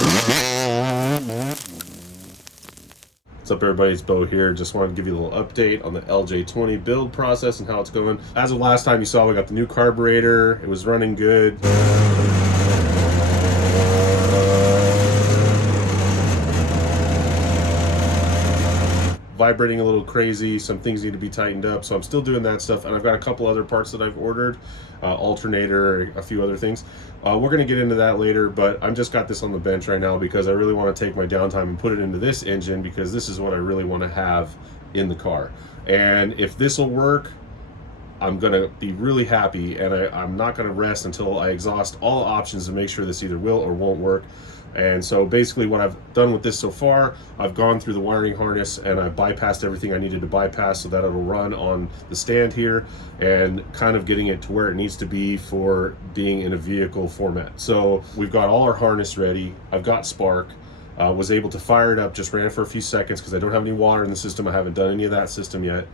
What's up everybody, it's Beau here. Just wanted to give you a little update on the LJ20 build process and how it's going. As of last time you saw, we got the new carburetor. It was running good. Vibrating a little crazy, some things need to be tightened up, so I'm still doing that stuff, and I've got a couple other parts that I've ordered, alternator, a few other things. We're going to get into that later, but I'm just got this on the bench right now because I really want to take my downtime and put it into this engine, because this is what I really want to have in the car. And if this will work, I'm going to be really happy, and I'm not going to rest until I exhaust all options to make sure this either will or won't work. And so basically what I've done with this so far, I've gone through the wiring harness and I've bypassed everything I needed to bypass so that it'll run on the stand here, and kind of getting it to where it needs to be for being in a vehicle format. So we've got all our harness ready. I've got spark. Was able to fire it up, just ran it for a few seconds because I don't have any water in the system. I haven't done any of that system yet.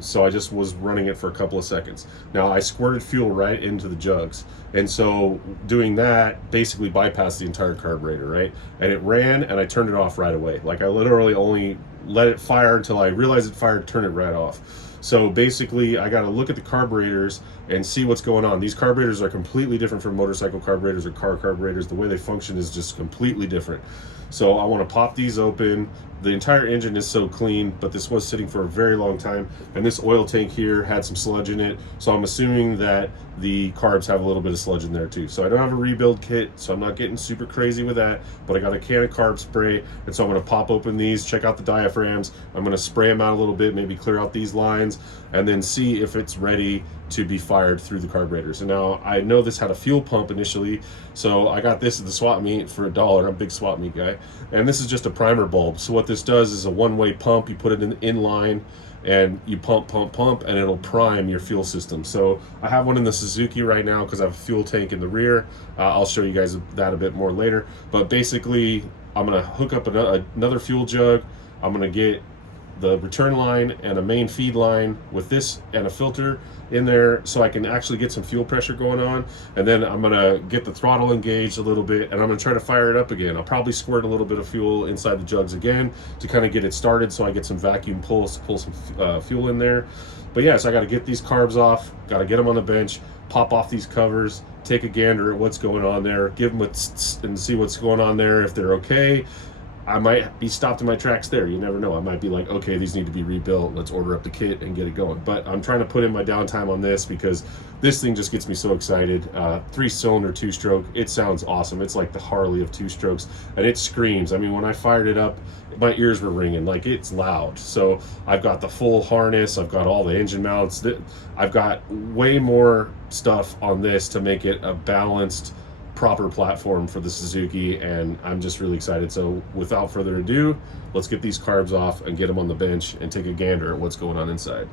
So I just was running it for a couple of seconds. Now I squirted fuel right into the jugs, and so doing that basically bypassed the entire carburetor, right? And it ran, and I turned it off right away. Like, I literally only let it fire until I realized it fired, turn it right off. So basically I got to look at the carburetors and see what's going on. These carburetors are completely different from motorcycle carburetors or car carburetors. The way they function is just completely different. So I want to pop these open. The entire engine is so clean, but this was sitting for a very long time, and this oil tank here had some sludge in it, so I'm assuming that the carbs have a little bit of sludge in there too. So I don't have a rebuild kit, so I'm not getting super crazy with that, but I got a can of carb spray, and so I'm going to pop open these, check out the diaphragms. I'm going to spray them out a little bit, maybe clear out these lines, and then see if it's ready to be fired through the carburetors. And now I know this had a fuel pump initially, so I got this at the swap meet for $1. I'm a big swap meet guy, and this is just a primer bulb. So what this does is a one-way pump. You put it in line and you pump, and it'll prime your fuel system. So I have one in the Suzuki right now because I have a fuel tank in the rear. I'll show you guys that a bit more later, but basically I'm gonna hook up another fuel jug. I'm gonna get the return line and a main feed line with this and a filter in there so I can actually get some fuel pressure going on. And then I'm gonna get the throttle engaged a little bit, and I'm gonna try to fire it up again. I'll probably squirt a little bit of fuel inside the jugs again to kind of get it started, so I get some vacuum pull some fuel in there. But yeah, so I got to get these carbs off, got to get them on the bench, pop off these covers, take a gander at what's going on there, give them and see what's going on there. If they're okay, I might be stopped in my tracks there. You never know. I might be like, okay, these need to be rebuilt. Let's order up the kit and get it going. But I'm trying to put in my downtime on this because this thing just gets me so excited. 3-cylinder 2-stroke. It sounds awesome. It's like the Harley of 2-strokes, and it screams. I mean, when I fired it up, my ears were ringing. Like, it's loud. So I've got the full harness. I've got all the engine mounts. I've got way more stuff on this to make it a balanced, proper platform for the Suzuki, and I'm just really excited. So without further ado, let's get these carbs off and get them on the bench and take a gander at what's going on inside.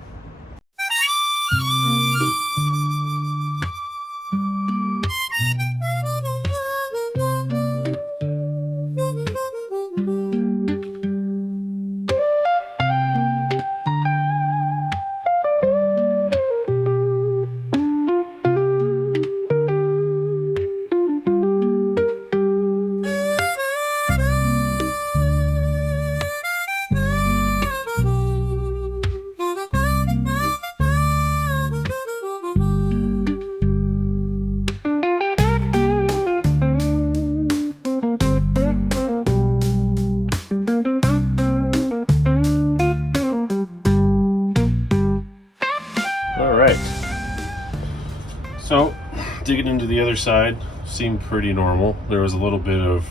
So digging into the other side seemed pretty normal. There was a little bit of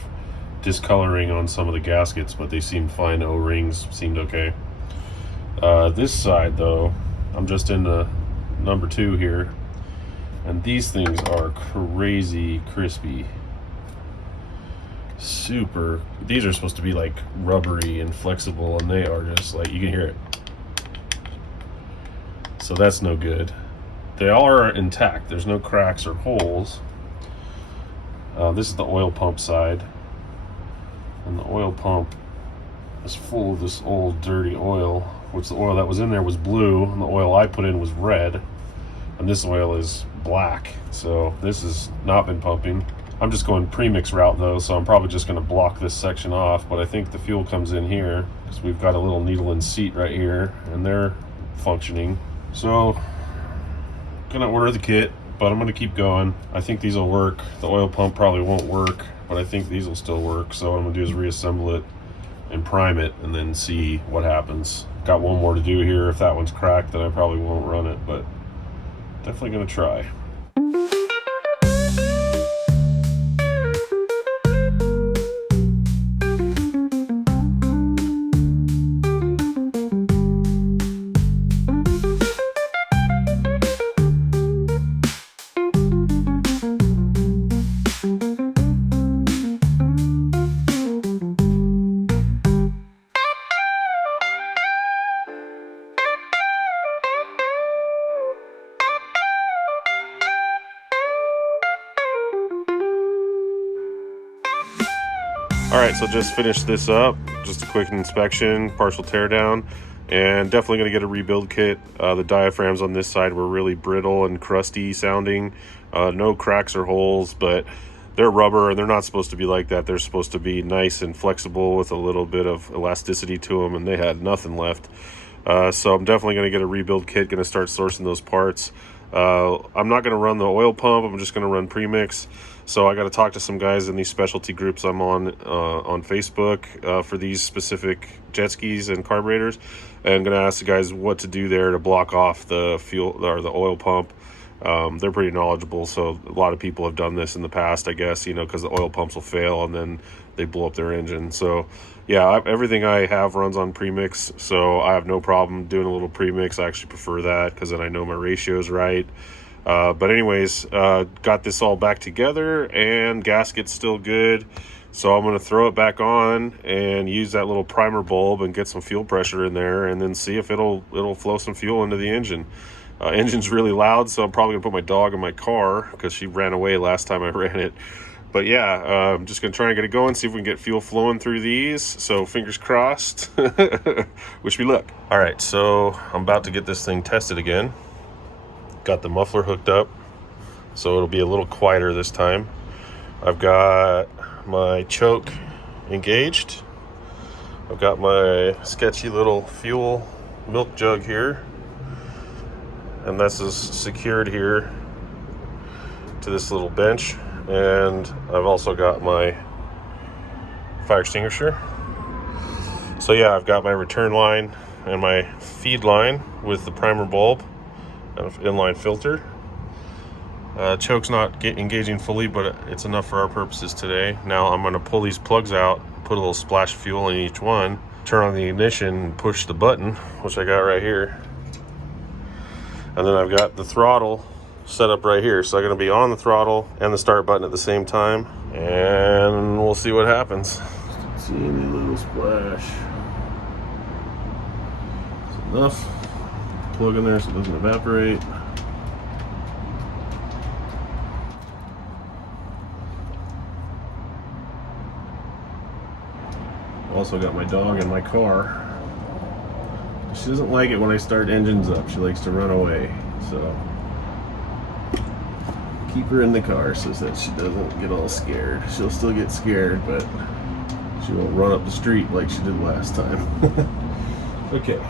discoloring on some of the gaskets, but they seemed fine. O-rings seemed okay. This side though, I'm just in the number 2 here, and these things are crazy crispy. Super. These are supposed to be like rubbery and flexible, and they are just like, you can hear it. So that's no good. They all are intact. There's no cracks or holes. This is the oil pump side, and the oil pump is full of this old dirty oil, which the oil that was in there was blue, and the oil I put in was red, and this oil is black. So this has not been pumping. I'm just going premix route though, so I'm probably just going to block this section off, but I think the fuel comes in here because we've got a little needle and seat right here and they're functioning. So gonna order the kit, but I'm gonna keep going. I think these will work. The oil pump probably won't work, but I think these will still work. So what I'm gonna do is reassemble it and prime it and then see what happens. Got one more to do here. If that one's cracked, then I probably won't run it, but definitely gonna try. All right, so just finished this up. Just a quick inspection, partial teardown, and definitely going to get a rebuild kit. The diaphragms on this side were really brittle and crusty sounding. No cracks or holes, but they're rubber and they're not supposed to be like that. They're supposed to be nice and flexible with a little bit of elasticity to them, and they had nothing left. So I'm definitely going to get a rebuild kit, going to start sourcing those parts. I'm not going to run the oil pump. I'm just going to run premix. So I got to talk to some guys in these specialty groups I'm on Facebook for these specific jet skis and carburetors, and I'm going to ask the guys what to do there to block off the fuel or the oil pump. They're pretty knowledgeable, so a lot of people have done this in the past, I guess, because the oil pumps will fail and then they blow up their engine. So yeah, everything I have runs on premix, so I have no problem doing a little premix. I actually prefer that because then I know my ratio is right. But anyways, got this all back together and gasket's still good. So I'm going to throw it back on and use that little primer bulb and get some fuel pressure in there and then see if it'll flow some fuel into the engine. Engine's really loud, so I'm probably going to put my dog in my car because she ran away last time I ran it. But yeah, I'm just going to try and get it going, see if we can get fuel flowing through these. So fingers crossed. Wish me luck. All right, so I'm about to get this thing tested again. Got the muffler hooked up, so it'll be a little quieter this time. I've got my choke engaged. I've got my sketchy little fuel milk jug here, and this is secured here to this little bench. And I've also got my fire extinguisher. So yeah, I've got my return line and my feed line with the primer bulb and inline filter. Choke's not engaging fully, but it's enough for our purposes today. Now I'm going to pull these plugs out, put a little splash of fuel in each one, turn on the ignition and push the button, which I got right here. And then I've got the throttle set up right here, so I'm going to be on the throttle and the start button at the same time, and we'll see what happens. See any little splash. That's enough. Plug in there so it doesn't evaporate. Also got my dog in my car. She doesn't like it when I start engines up. She likes to run away, so keep her in the car so that she doesn't get all scared. She'll still get scared, but she won't run up the street like she did last time. Okay.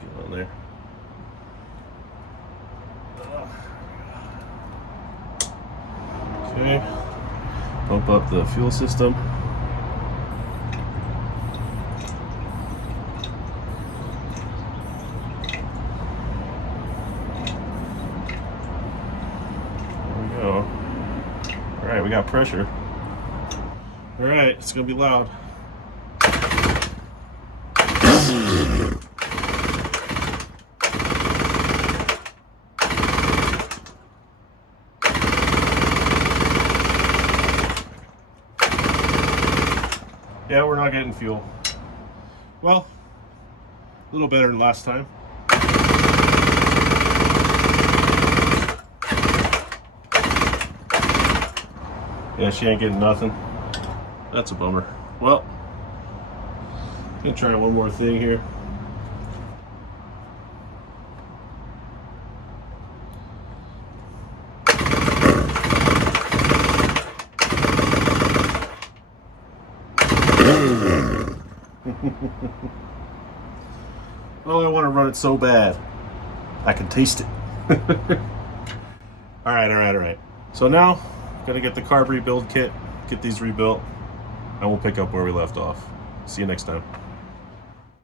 Get on there. Okay. Pump up the fuel system. There we go. All right, we got pressure. All right, it's gonna be loud. Yeah, we're not getting fuel. Well, a little better than last time. Yeah, she ain't getting nothing. That's a bummer. Well, I'm gonna try one more thing here. Oh, I want to run it so bad. I can taste it. All right. So now, gotta get the carb rebuild kit, get these rebuilt, and we'll pick up where we left off. See you next time.